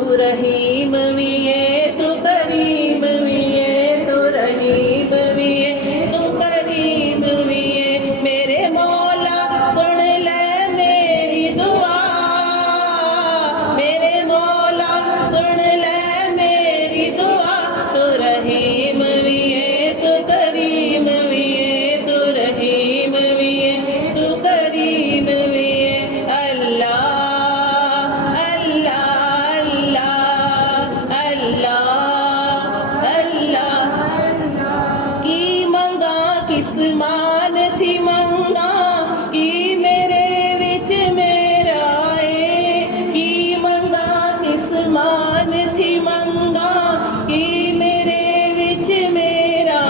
तू रहीम भी है तू करीम भी है तू रहीम भी है तू करीम भी है मेरे मौला सुन ले मेरी दुआ मेरे मौला सुन ले मेरी दुआ तू रहीम भी है तू करीम भी है तू रहीम भी है तू करीम भी है अल्लाह किस मान थी मंगा कि मेरे विच मेरा की मंगा किस मान थी मंगा कि मेरे विच मेरा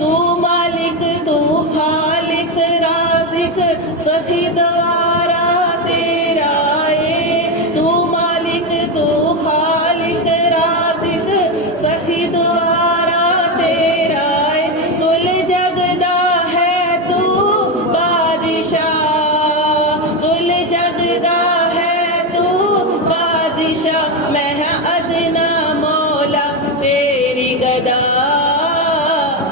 तू मालिक तू खालिक राज़िक सखी द्वारा तेरा तू मालिक तू खालिक राज़िक सखी द्वारा तेरा कुल जगदा है तू बादशाह कुल जगदा है तू बादशाह मैं अदना मौला तेरी गदा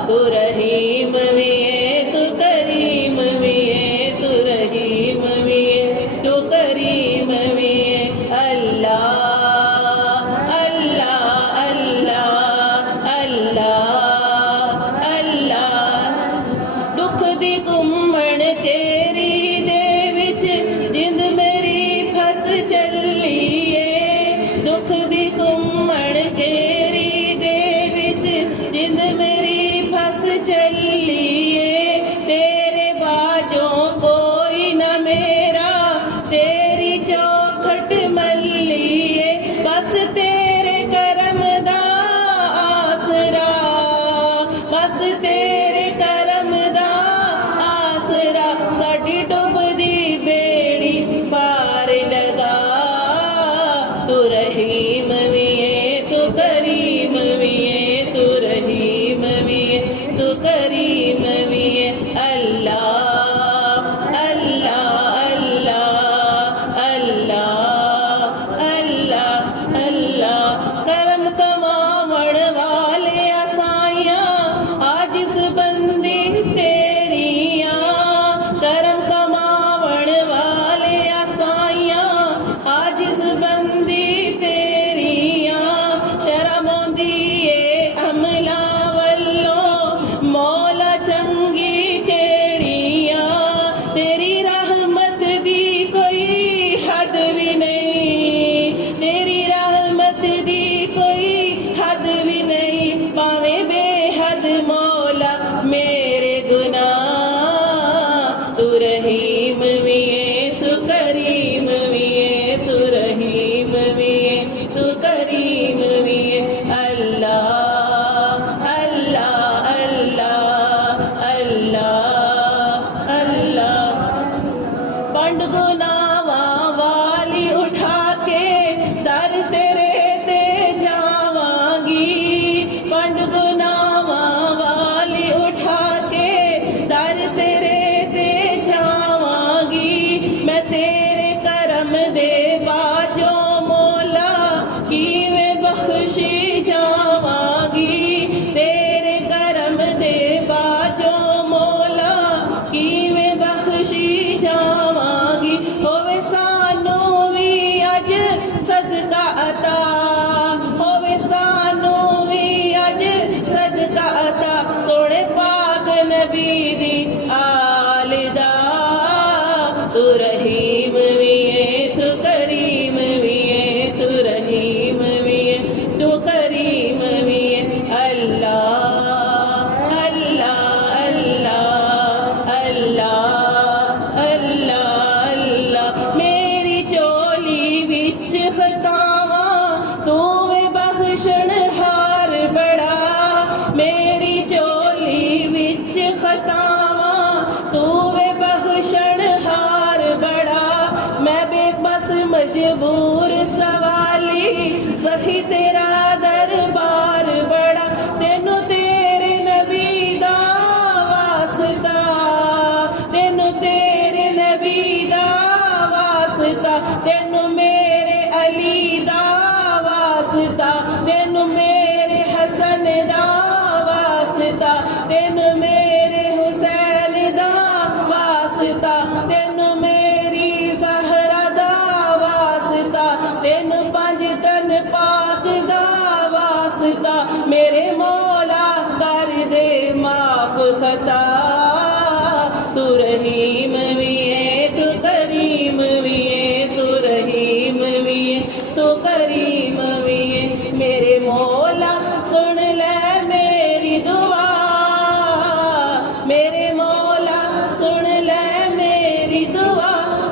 तू रहीम भी है तू करीम भी है तू रहीम भी है तू करीम भी है अल्लाह अल्लाह अल्लाह अल्लाह दुख दी घुम्मण तेरी दे विच जिंद मेरी फस चलिए दुख दी घुम्मण तेरी दे विच जिंद मेरी फस चलिए तेरे बाजों कोई न मेरा तेरी चौखट मल्लिए बस तेरे करम दा आसरा बस तेरे करम दा आसरा साडी डुबदी बेड़ी पार लगा तू रहीम भी है तू करीम भी है तू रहीम भी है तू करीम भी है अल्लाह अल्लाह अल्लाह अल्लाह अल्लाह अल्लाह करम कमावण वाले साइया आजिज़ बंदी तेरिया करम कमावण वाले साइया आजिज़ बंदी तेरी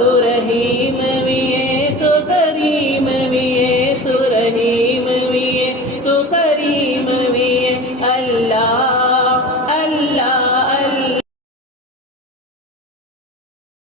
तू